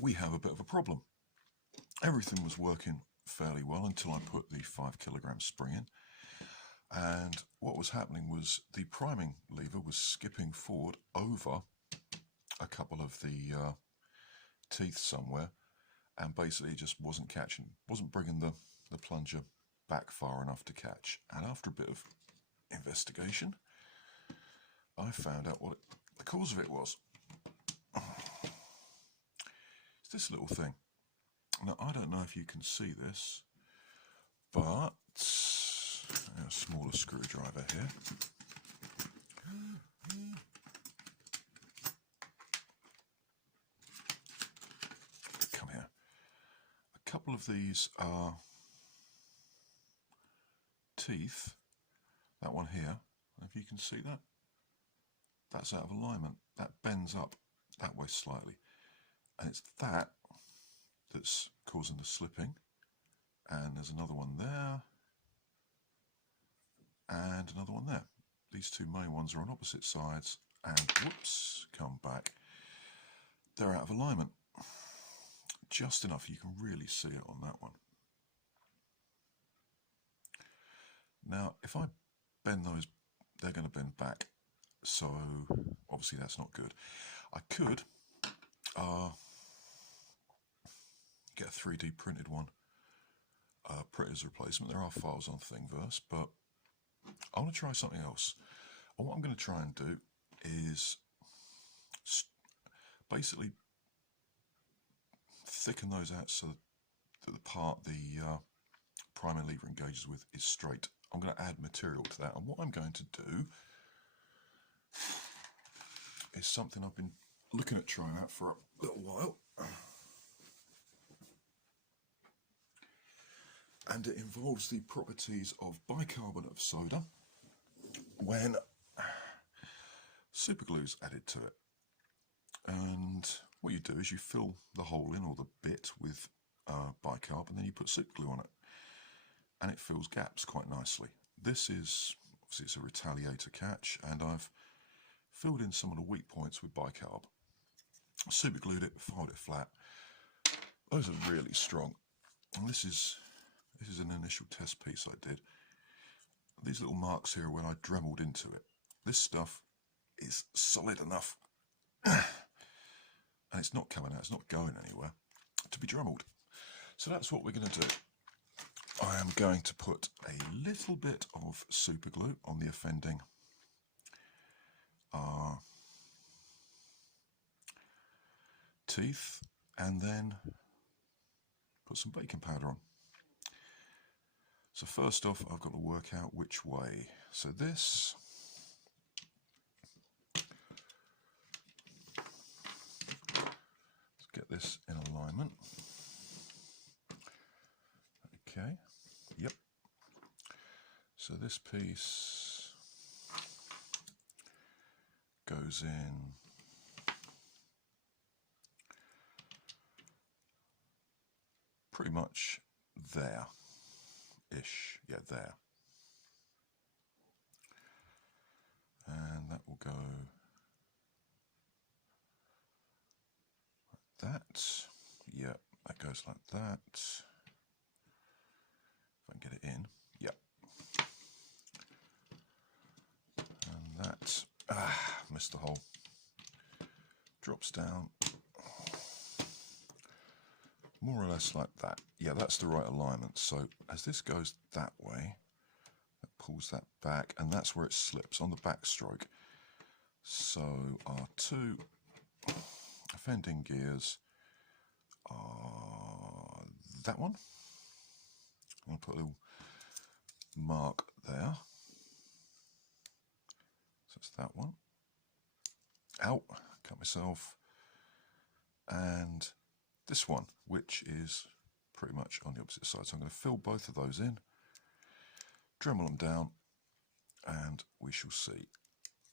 we have a bit of a problem. Everything was working fairly well until I put the 5 kilogram spring in, and what was happening was the priming lever was skipping forward over a couple of the teeth somewhere, and basically just wasn't bringing the plunger back far enough to catch. And after a bit of investigation, I found out what the cause of it was. It's this little thing. Now, I don't know if you can see this, but a smaller screwdriver here. Come here. A couple of these are teeth. That one here, if you can see that, that's out of alignment. That bends up that way slightly, and it's that that's causing the slipping. And there's another one there, and another one there. These two main ones are on opposite sides, and whoops, come back. They're out of alignment. Just enough you can really see it on that one. Now, if I bend those, they're going to bend back. So obviously that's not good. I could get a 3D printed one, print as a replacement. There are files on Thingiverse, but I want to try something else. And what I'm going to try and do is basically thicken those out so that the part the priming lever engages with is straight. I'm going to add material to that, and what I'm going to do is something I've been looking at trying out for a little while, and it involves the properties of bicarbonate of soda when superglue is added to it. And what you do is you fill the hole in, or the bit, with bicarb, and then you put superglue on it, and it fills gaps quite nicely. This is obviously it's a retaliator catch, and I've filled in some of the weak points with bicarb, superglued it, filed it flat. Those are really strong, and this is an initial test piece I did. These little marks here are when I dremeled into it. This stuff is solid enough, and it's not coming out, it's not going anywhere, to be dremeled. So that's what we're going to do. I am going to put a little bit of superglue on the offending teeth, and then put some baking powder on. So first off, I've got to work out which way. So this, let's get this in alignment. Okay, yep. So this piece goes in pretty much there-ish, yeah, there. And that will go like that. Yeah, that goes like that. If I can get it in, yep. And that, missed the hole. Drops down, more or less like that. Yeah, that's the right alignment. So as this goes that way, that pulls that back, and that's where it slips on the back stroke. So our two offending gears are that one. I'll put a little mark there. So it's that one. Ow, cut myself. And this one, which is pretty much on the opposite side. So I'm going to fill both of those in, dremel them down, and we shall see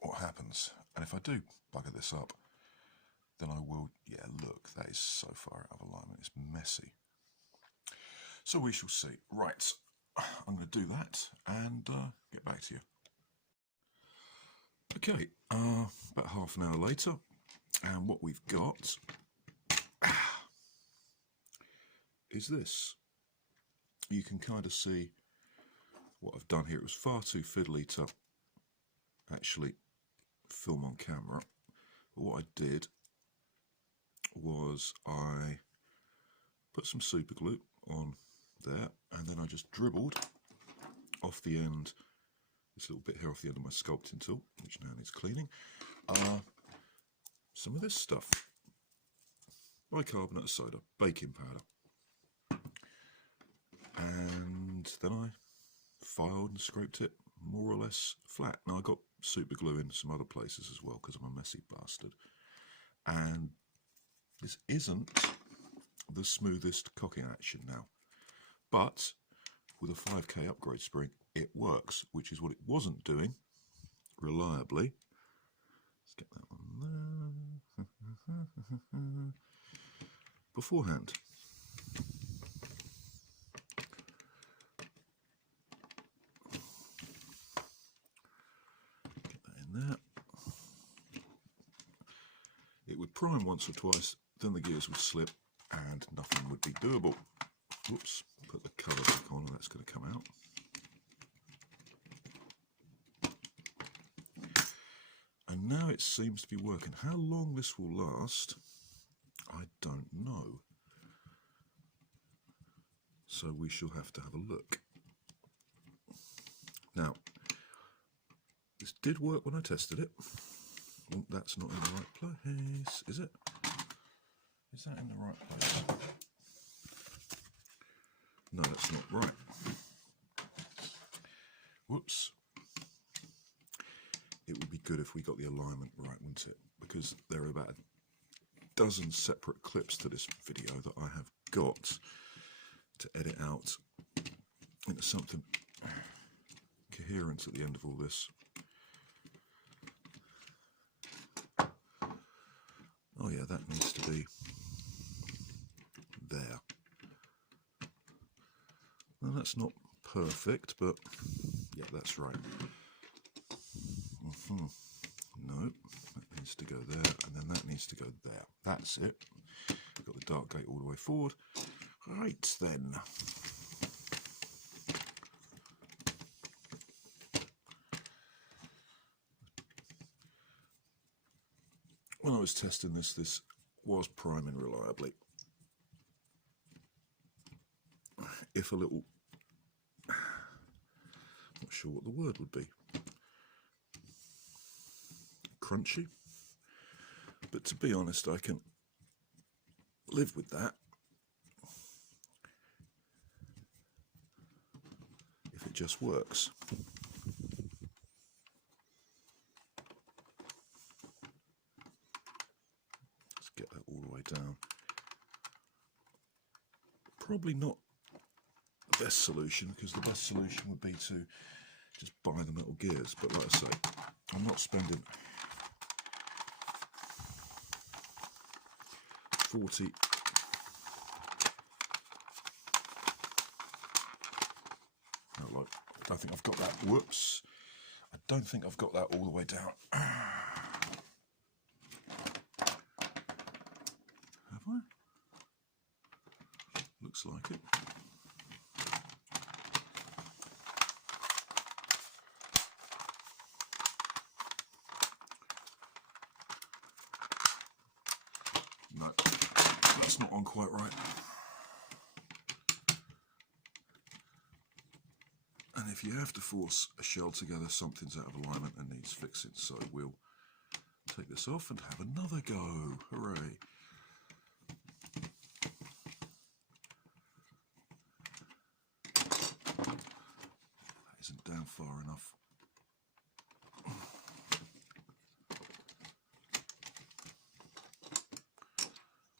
what happens. And if I do bugger this up, then I will, yeah, look, that is so far out of alignment, it's messy. So we shall see. Right, I'm going to do that and get back to you. Okay, about half an hour later, And what we've got is this. You can kind of see what I've done here. It was far too fiddly to actually film on camera. But what I did was I put some super glue on there, and then I just dribbled off the end, this little bit here off the end of my sculpting tool, which now needs cleaning, some of this stuff. Bicarbonate of soda, baking powder. And then I filed and scraped it more or less flat. Now I got super glue in some other places as well because I'm a messy bastard. And this isn't the smoothest cocking action now, but with a 5K upgrade spring it works, which is what it wasn't doing reliably. Let's get that one there. Beforehand. Get that in there. It would prime once or twice, then the gears would slip and nothing would be doable. Whoops, put the cover back on and that's going to come out. And now it seems to be working. How long this will last, I don't know. So we shall have to have a look. Now, this did work when I tested it. Oh, that's not in the right place, is it? Is that in the right place? No, that's not right. Whoops. It would be good if we got the alignment right, wouldn't it? Because there are about a dozen separate clips to this video that I have got to edit out into something coherent at the end of all this. Oh yeah, that needs to be there. Well, that's not perfect, but yeah, that's right. No, that needs to go there, and then that needs to go there. That's it. Got the dark gate all the way forward. Right then. When I was testing this, this was priming reliably. If a little, not sure what the word would be, crunchy, but to be honest I can live with that if it just works. Let's get that all the way down. Probably not the best solution, because the best solution would be to just buy the metal gears, but like I say, I'm not spending 40 I don't think I've got that. Whoops, I don't think I've got that all the way down. Have I? Looks like it. No, that's not on quite right. And if you have to force a shell together, something's out of alignment and needs fixing. So we'll take this off and have another go. Hooray. That isn't down far enough.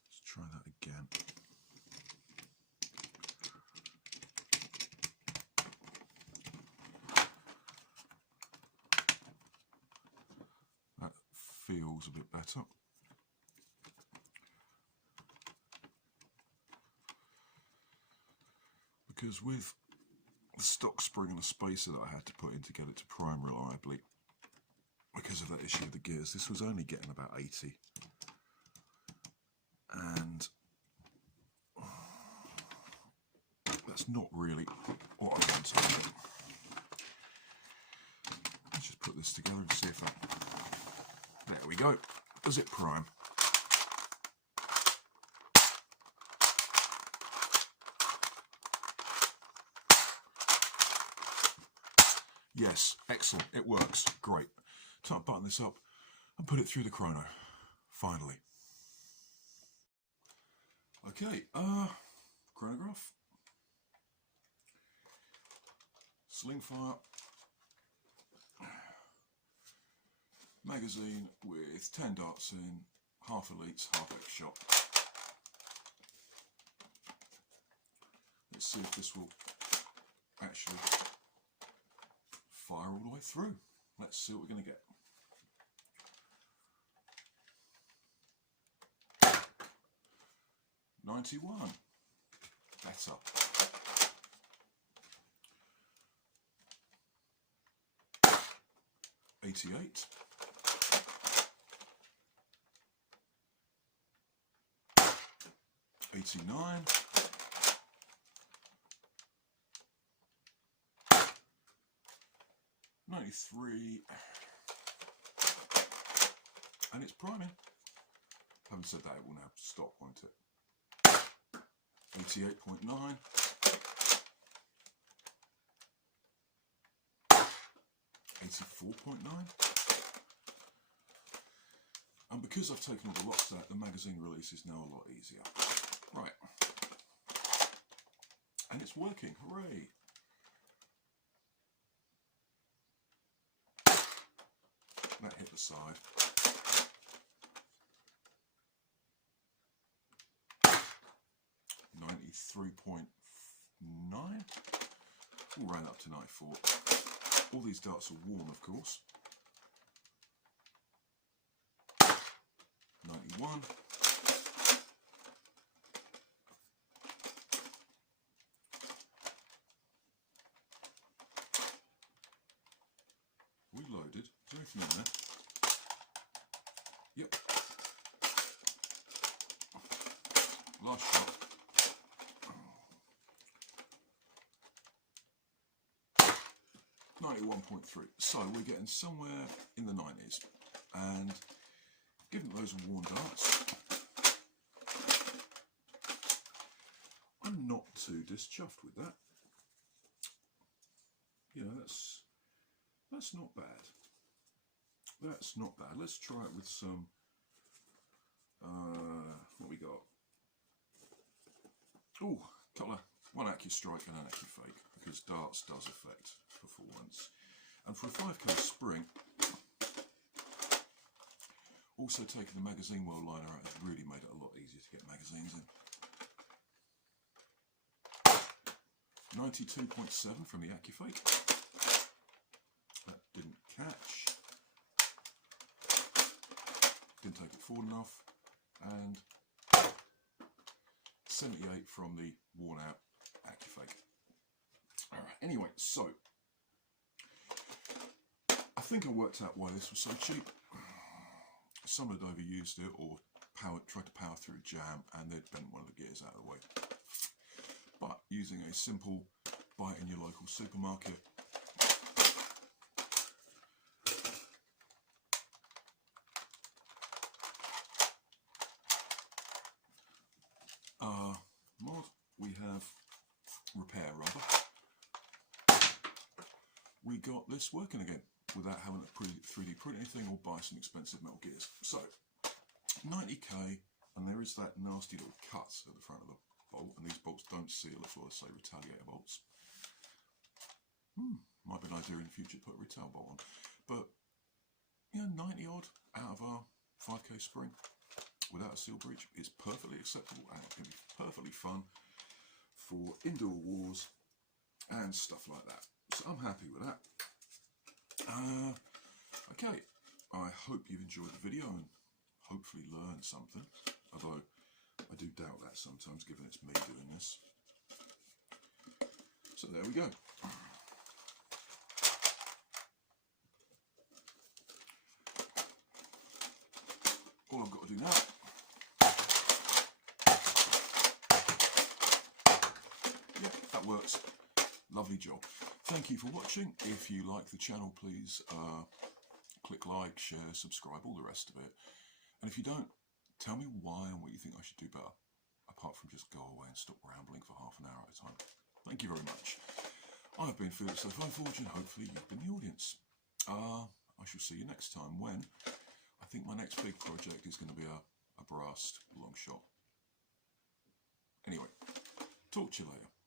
Let's try that again. That feels a bit better. Because with the stock spring and the spacer that I had to put in to get it to prime reliably, because of that issue of the gears, this was only getting about 80 And that's not really what I wanted. Let's just put this together and see if that... There we go. Does it prime? Yes, excellent. It works. Great. Time to button this up and put it through the chrono. Finally. Okay, chronograph. Slingfire. Magazine with 10 darts in, half elites, half X shot. Let's see if this will actually fire all the way through. Let's see what we're going to get. $91. Better. $88. $89. $93. And it's priming. Having said that, it will now stop, won't it? 88.9. 84.9. And because I've taken all the locks out, the magazine release is now a lot easier. Right. And it's working, hooray! That hit the side. $93.9. We'll round up to 94. All these darts are warm, of course. 91. Reloaded. Is there anything in there? Yep. Last shot. 91.3. So we're getting somewhere in the 90s. And given that those are worn darts, I'm not too dischuffed with that. You know, that's not bad. That's not bad. Let's try it with some, what we got? Oh, one AccuStrike and an AccuFake, because darts does affect performance. And for a 5K spring, also taking the magazine well liner out has really made it a lot easier to get magazines in. 92.7 from the AccuFake. That didn't catch. Didn't take it forward enough. And 78 from the worn out AccuFake. Alright, anyway, so I think I worked out why this was so cheap. Someone had overused it or tried to power through a jam and they'd bent one of the gears out of the way. But using a simple buy it in your local supermarket, mod, we have repair rubber. We got this working again without having to 3D print anything or buy some expensive metal gears. So 90k, and there is that nasty little cut at the front of the bolt, and these bolts don't seal, that's why they say retaliator bolts. Might be an idea in the future to put a retail bolt on. But yeah, 90 odd out of our 5k spring without a seal breach is perfectly acceptable, and it's going to be perfectly fun for indoor wars and stuff like that. So I'm happy with that. Okay, I hope you've enjoyed the video and hopefully learned something, although I do doubt that sometimes given it's me doing this. So there we go. All I've got to do now yeah, that works. Lovely job. Thank you for watching. If you like the channel, please click like, share, subscribe, all the rest of it. And if you don't, tell me why and what you think I should do better, apart from just go away and stop rambling for half an hour at a time. Thank you very much. I've been Felix So Fine Forge, and hopefully you've been the audience. I shall see you next time when I think my next big project is going to be a brass long shot. Anyway, talk to you later.